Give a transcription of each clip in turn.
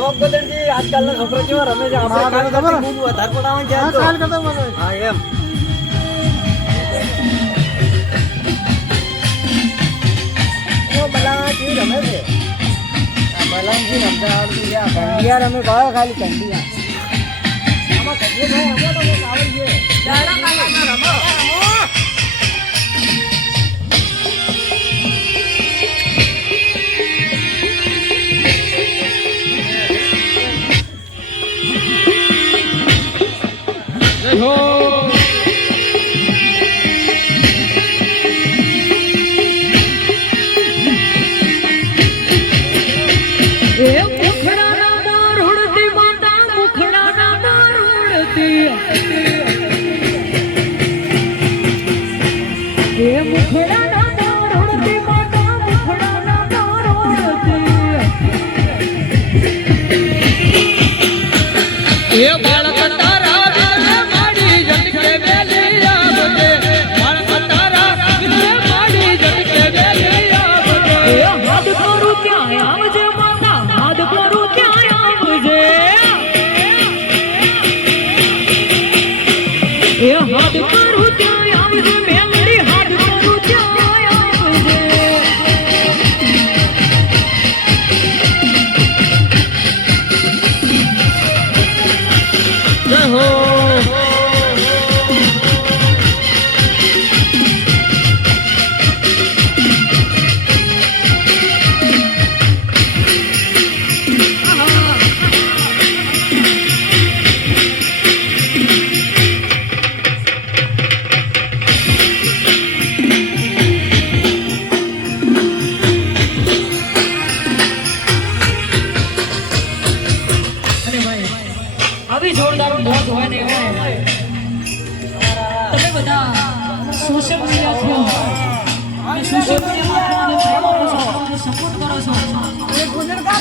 ગોદણજી આજકાલના છોકરા કેવા રમે છે? આપણે રમે છે. બલાંગી રમે. કયો ખાલી કંડિયા આમાં અમે તો આવડી છે.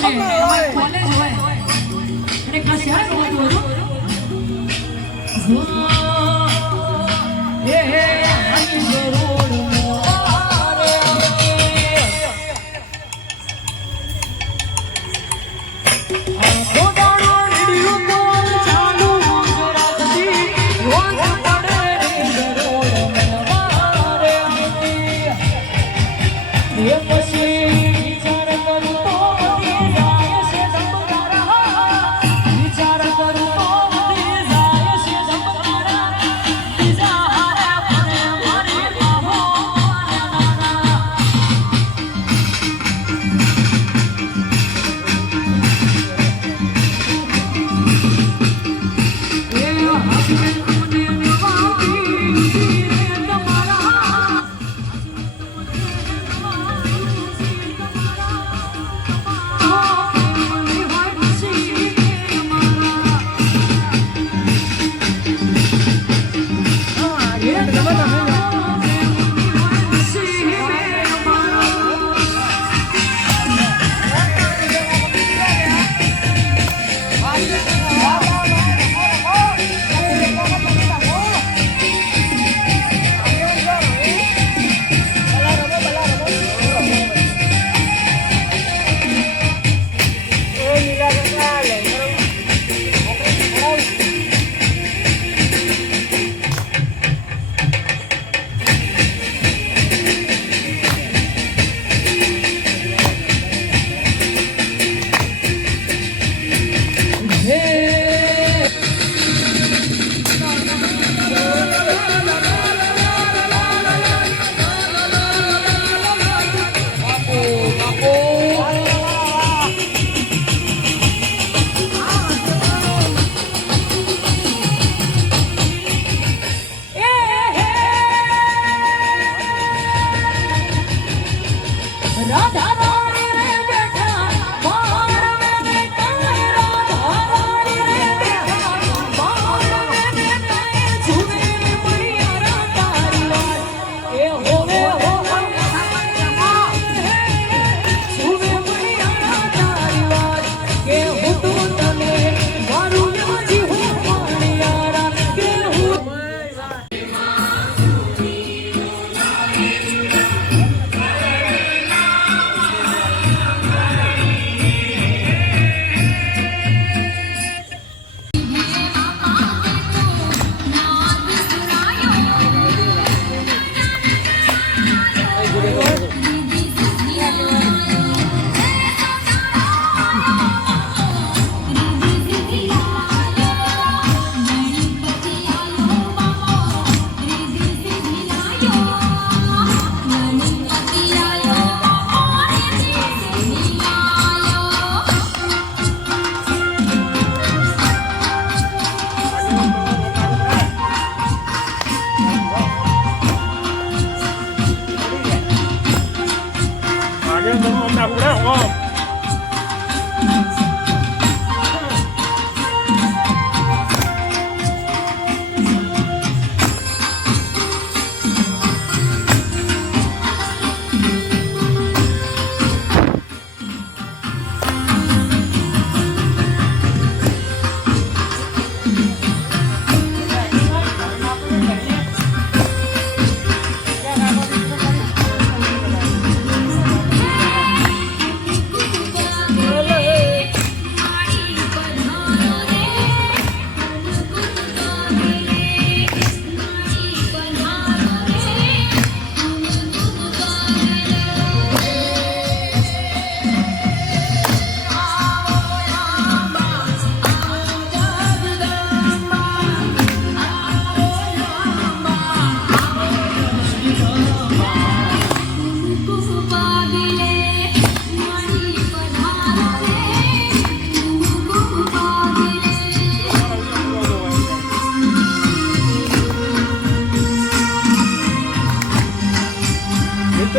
કોલેજ હોય અને ખાસ યાર હોતું હતું હે હે Yeah,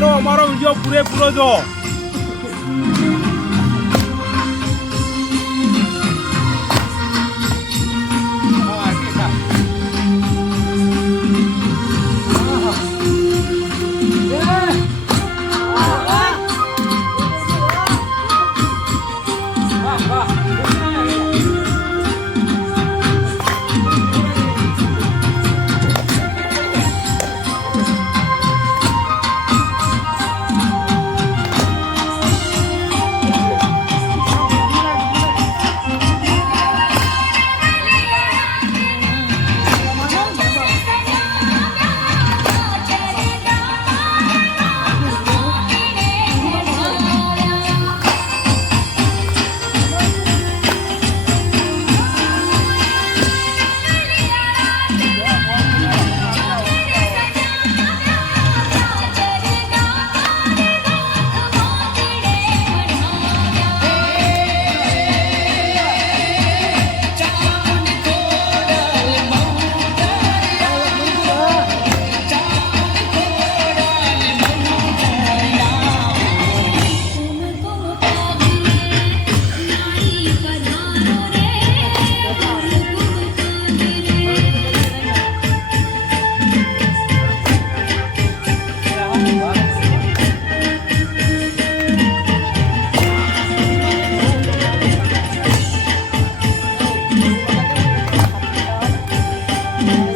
મિત્રો અમારો વીડિયો પૂરેપૂરો જો Mm-hmm.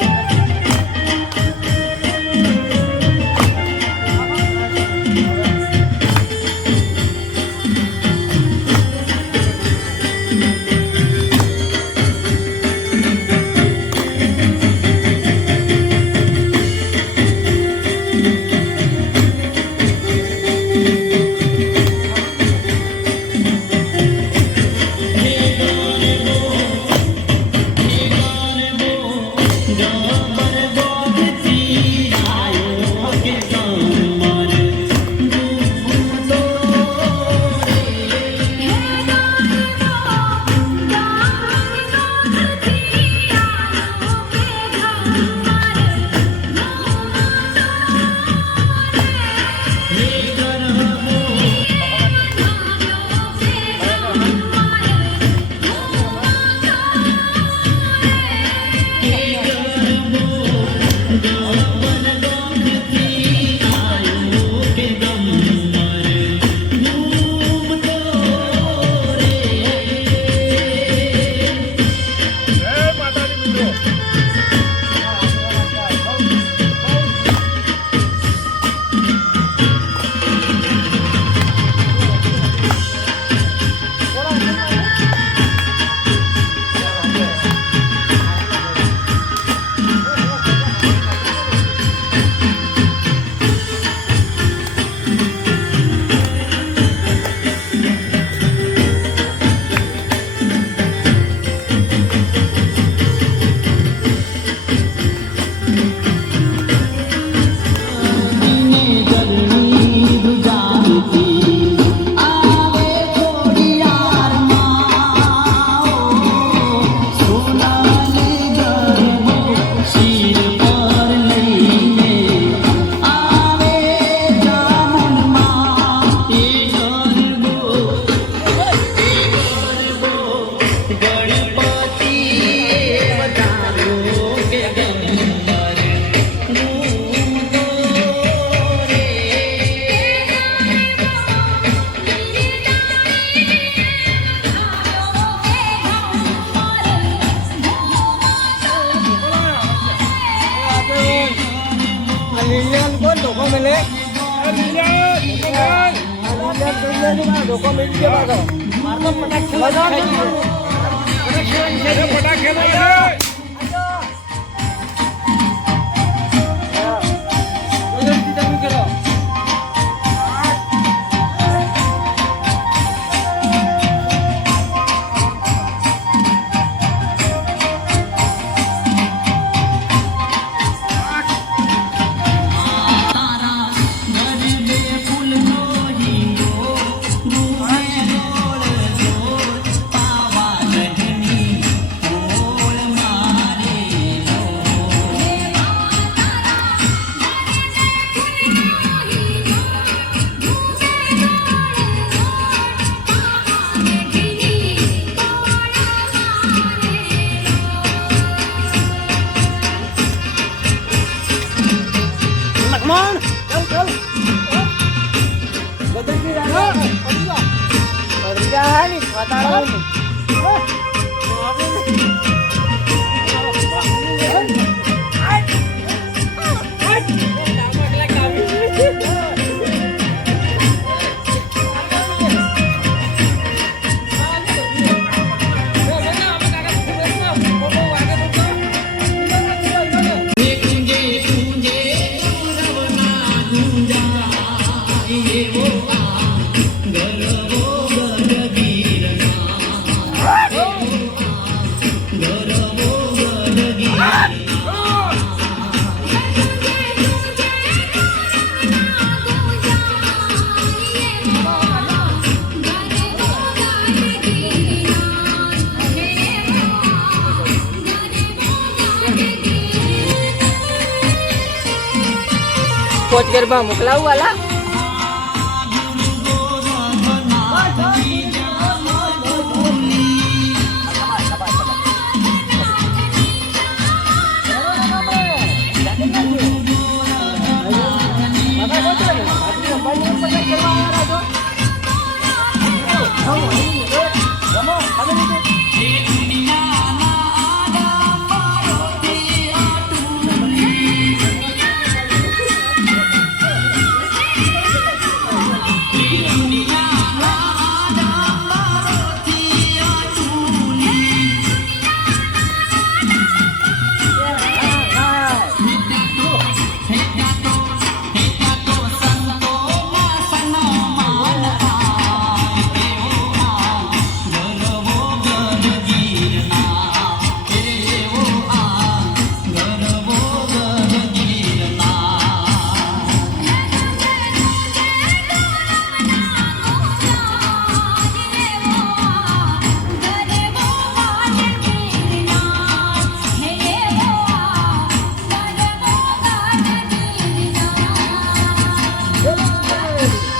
ખાલી પોચ ગરબા મોકલાવું વાલા